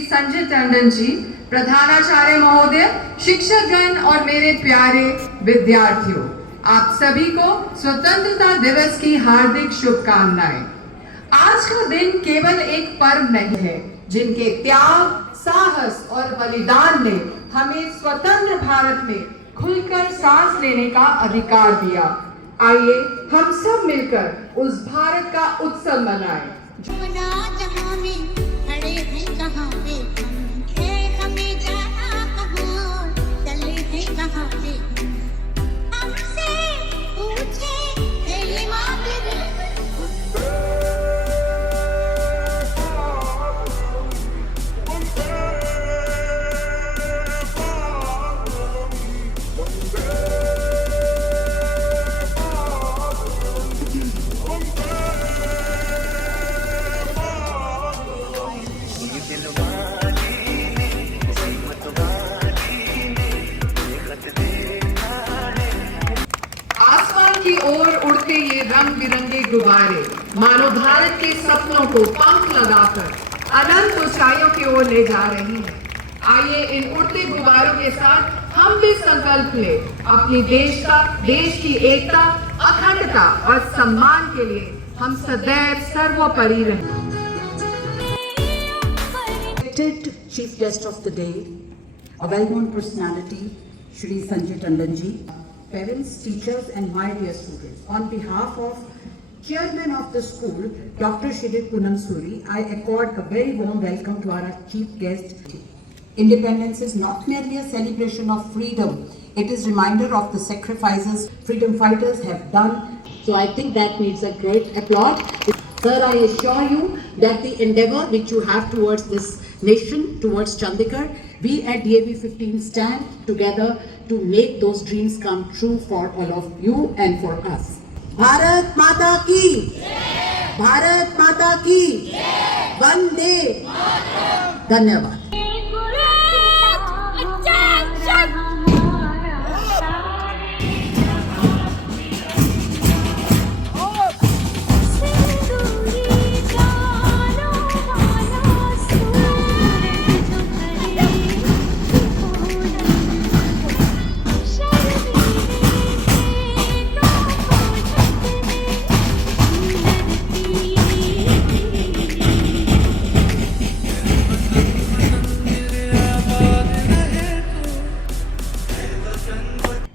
संजय टंडन जी, प्रधानाचार्य महोदय, शिक्षकगण और मेरे प्यारे विद्यार्थियों, आप सभी को स्वतंत्रता दिवस की हार्दिक शुभकामनाएं। आज का दिन केवल एक पर्व नहीं है, जिनके त्याग, साहस और बलिदान ने हमें स्वतंत्र भारत में खुलकर सांस लेने का अधिकार दिया। आइए हम सब मिलकर उस भारत का उत्सव मनाएं। की ओर उड़ते ये रंग बिरंगे गुब्बारे मानो भारत के सपनों को पंख लगाकर अनंत ऊंचाइयों की ओर ले जा रही हैं। आइए इन उड़ते गुब्बारों के साथ हम भी संकल्प लें, अपनी देश की एकता, अखंडता और सम्मान के लिए हम सदैव सर्वोपरि रहें। Chief guest of the day, a well-known personality, Shri Sanjay Tandon ji. Parents, teachers and my dear students, on behalf of Chairman of the school, Dr. Shri Poonam Suri, I accord a very warm welcome to our chief guest. Independence is not merely a celebration of freedom, it is a reminder of the sacrifices freedom fighters have done. So I think that needs a great applause. Sir, I assure you that the endeavor which you have towards this nation, towards Chandigarh, we at DAV 15 stand together to make those dreams come true for all of you and for us. Bharat Mata ki! Bharat Mata ki! Vande! Dhanyavad.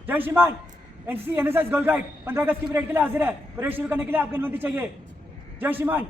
जय श्रीमान। NCC NSS girl guide 15 अगस्त की parade के लिए हाजिर है। Parade शुरू करने के लिए आपकी अनुमति चाहिए। जय श्रीमान।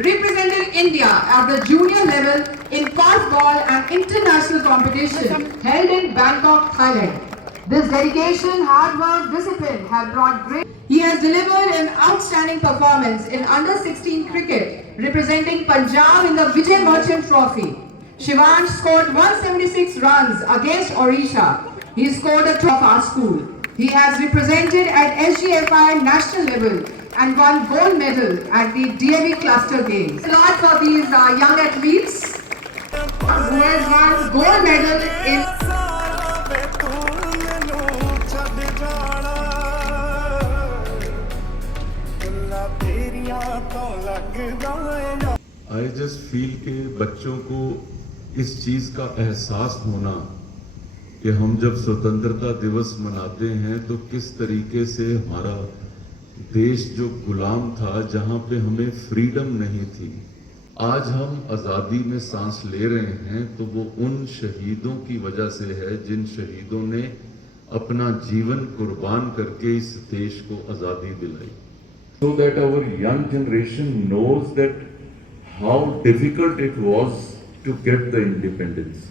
Represented India at the junior level in korfball and international competition held in Bangkok, Thailand. This dedication, hard work, discipline have brought great. He has delivered an outstanding performance in under-16 cricket, representing Punjab in the Vijay Merchant Trophy. Shivansh scored 176 runs against Odisha. He scored a trophy of our school. He has represented at SGFI national level and won gold medal at the DAV Cluster Games. A lot for these young athletes who has won gold medal in I just feel के बच्चों को इस चीज का एहसास होना कि हम जब स्वतंत्रता दिवस मनाते हैं तो किस तरीके से हमारा देश जो गुलाम था, जहां पे हमें फ्रीडम नहीं थी, आज हम आजादी में सांस ले रहे हैं, तो वो उन शहीदों की वजह से है जिन शहीदों ने अपना जीवन कुर्बान करके इस देश को आजादी दिलाई. So that our young generation knows that how difficult it was to get the independence.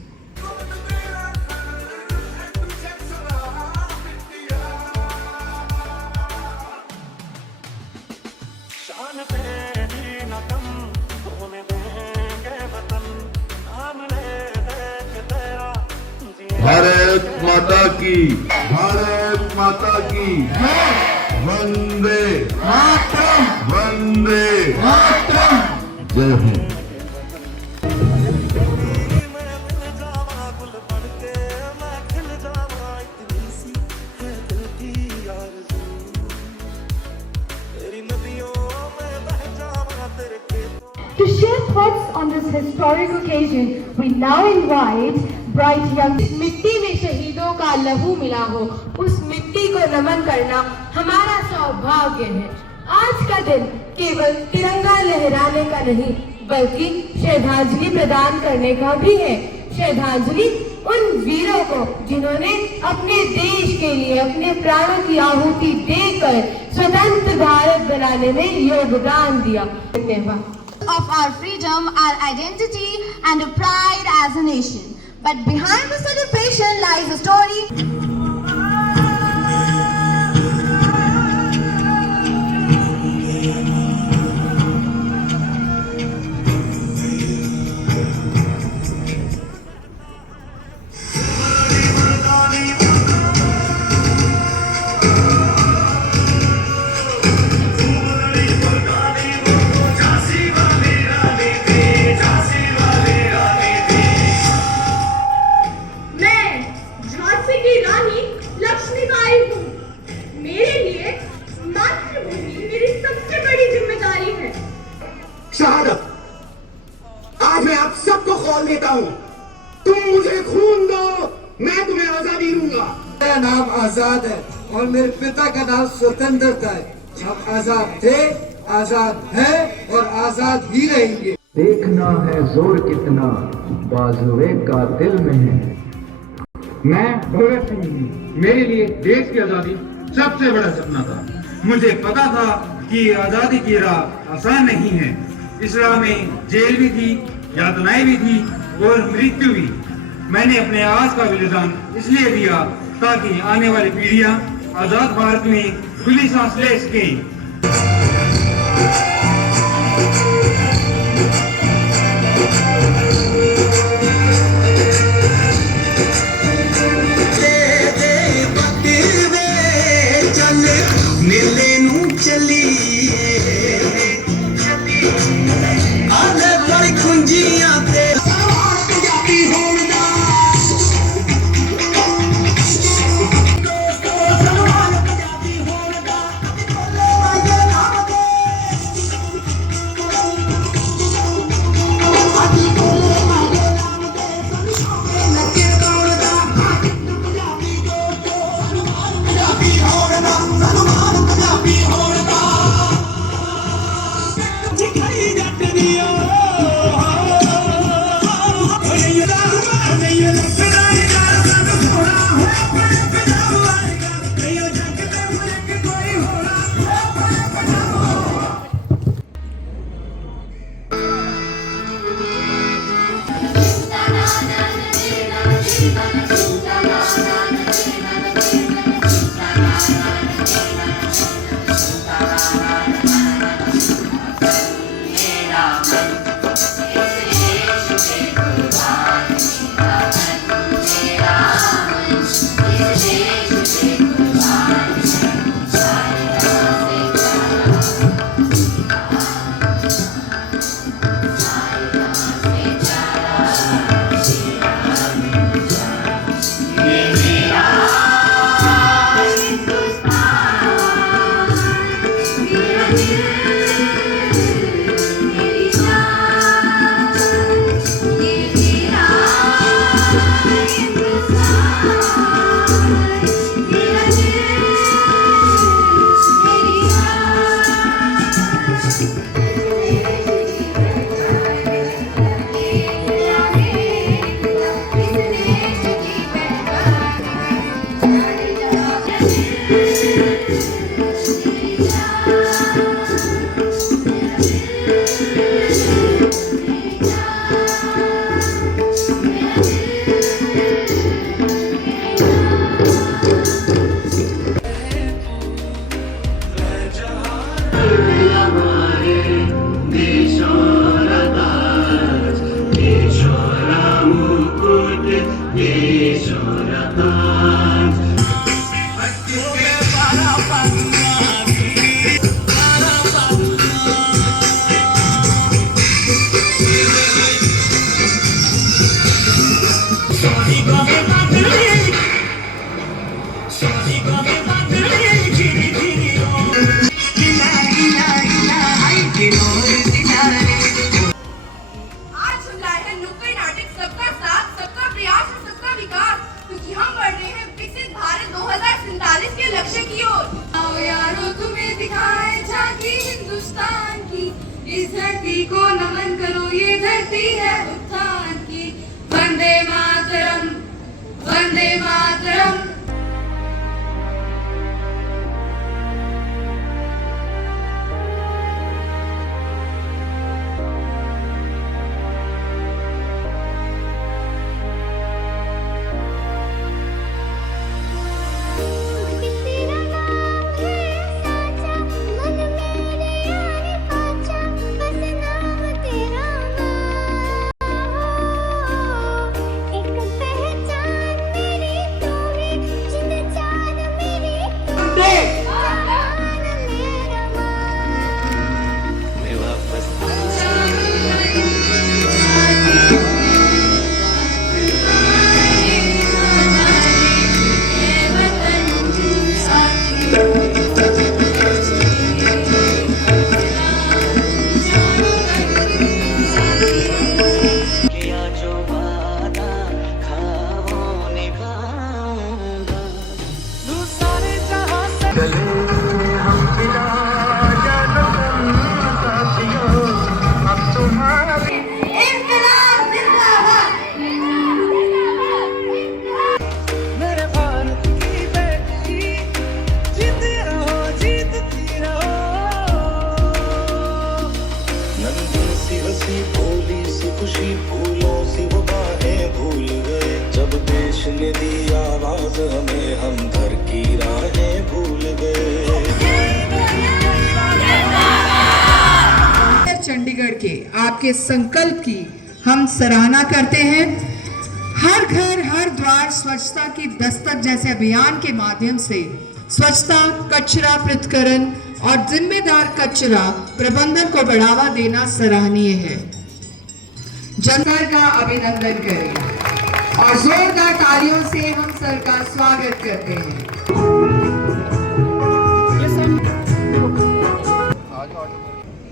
Bharat माता की, भारत माता की, वंदे मातरम, वंदे मातरम, जय Hind. To share thoughts on this historic occasion, we now invite bright young. मिट्टी में शहीदों का लहू मिला हो, उस मिट्टी को नमन करना हमारा सौभाग्य है. आज का दिन केवल तिरंगा लहराने का नहीं, बल्कि श्रद्धांजलि प्रदान करने का भी है. श्रद्धांजलि उन वीरों को जिन्होंने अपने देश के लिए अपने प्राणों की आहुति देकर स्वतंत्र भारत बनाने में योगदान दिया. धन्यवाद. Of our freedom, our identity, and a pride as a nation. But behind the celebration lies a story. शहादत, आज मैं आप सबको खोल देता हूँ. तुम मुझे खून दो, मैं तुम्हें आजादी दूंगा. मेरा नाम आजाद है और मेरे पिता का नाम स्वतंत्रता है. हम आजाद थे, आजाद हैं और आजाद ही रहेंगे. देखना है जोर कितना बाजुए का दिल में है. मैं भगत सिंह हूँ. मेरे लिए देश की आजादी सबसे बड़ा सपना था. मुझे पता था कि आजादी की राह आसान नहीं है. इस राह में जेल भी थी, यातनाएं भी थी और मृत्यु भी. मैंने अपने आज का बलिदान इसलिए दिया ताकि आने वाली पीढ़ियां आजाद भारत में खुली सांस ले सकें. इस धरती को नमन करो, ये धरती है उत्थान की। वंदे मातरम, वंदे मातरम। चंडीगढ़ के आपके संकल्प की हम सराहना करते हैं। हर घर हर द्वार स्वच्छता की दस्तक जैसे अभियान के माध्यम से स्वच्छता, कचरा पृथक्करण और जिम्मेदार कचरा प्रबंधन को बढ़ावा देना सराहनीय है। जनता का अभिनंदन करें और जोरदार तालियों से हम सर का स्वागत करते हैं।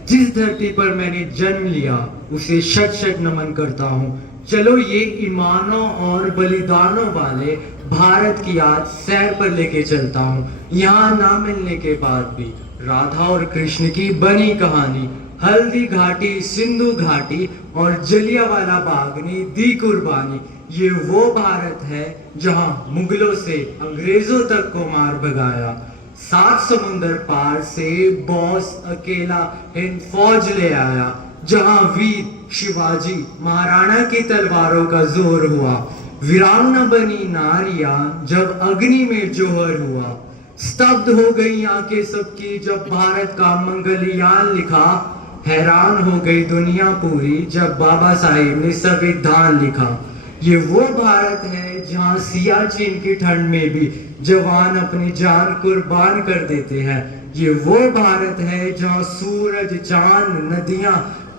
जिस धरती पर मैंने जन्म लिया उसे शत शत नमन करता हूँ। चलो ये ईमानों और बलिदानों वाले भारत की आज सैर पर लेके चलता हूँ। यहाँ ना मिलने के बाद भी राधा और कृष्ण की बनी कहानी, हल्दी घाटी, सिंधु घाटी और जलियांवाला बाग ने दी कुर्बानी। ये वो भारत है जहाँ मुगलों से अंग्रेजों तक को मार भगाया। 7 समुंदर पार से बॉस अकेला हिंद फौज ले आया। जहां वीर शिवाजी महाराणा की तलवारों का जोर हुआ। वीरांगना बनी नारियां जब अग्नि में जोहर हुआ। स्तब्ध हो गई आंखें सबकी जब भारत का मंगलयान लिखा। हैरान हो गई दुनिया पूरी जब बाबा साहेब ने संविधान लिखा। ये वो भारत है जहाँ सियाचिन की ठंड में भी जवान अपनी जान कुर्बान कर देते हैं। ये वो भारत है जहाँ सूरज, चांद, नदियां,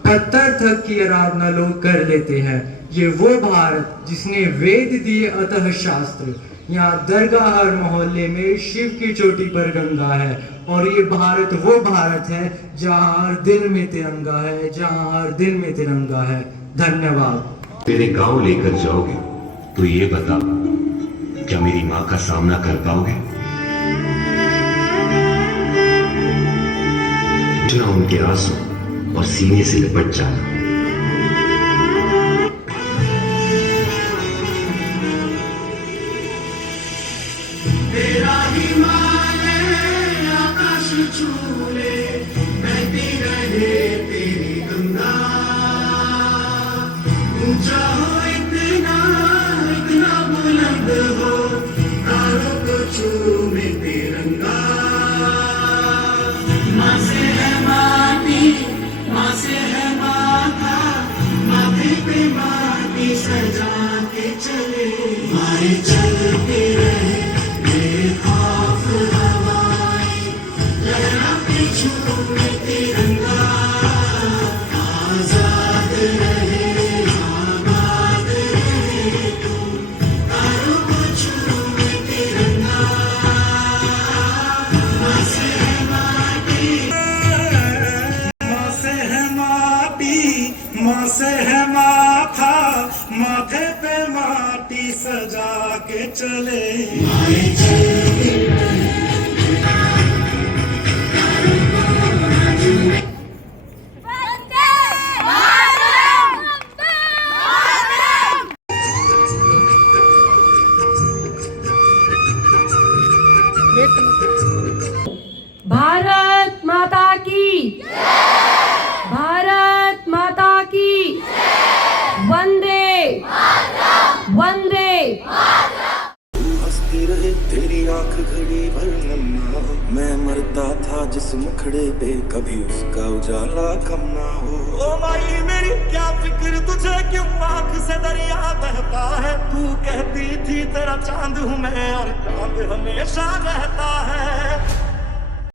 पत्थर तक की आराधना लोग कर लेते हैं। ये वो भारत जिसने वेद दिए अतः शास्त्र। यहाँ दरगाह हर मोहल्ले में शिव की चोटी पर गंगा है। और ये भारत वो भारत है जहाँ हर दिल में तिरंगा है, जहाँ हर दिल में तिरंगा है। धन्यवाद। तेरे गांव लेकर जाओगे तो ये बता, क्या मेरी मां का सामना कर पाओगे? उनके आंसू और सीने से लिपट जाना। तेरा हिमालय आकाश छूले, बहती रहे तेरी गंगा। ऊंचा हो इतना, इतना बुलंद हो, तारों को छूमे तिरंगा। माँ से है माटी, माँ से है माथा, माथे पे माटी सजा के चले। माए चलते रहे मेरे खौफ हवाएं, लहराते छूमे तिरंगा। आजाद रहे, आबाद रहे तुम, तारों को छूमे तिरंगा। माँ से है माटी, माँ से है माटी, माँ से है माथा, माथे पे माटी सजा के चले। माए चलते रहे, भारत माता की, भारत माता की, वंदे वंदे। हंसती रहे तेरी आंख घड़ी भर नन्ना, मैं मरता था जिस मुखड़े पे कभी उसका उजाला कम ना हो। ओ माई मेरी क्या फिक्र तुझे, क्यों आंख से दरिया बहता है। तू कहती थी तेरा चांद हूँ मैं और चांद हमेशा रहता है।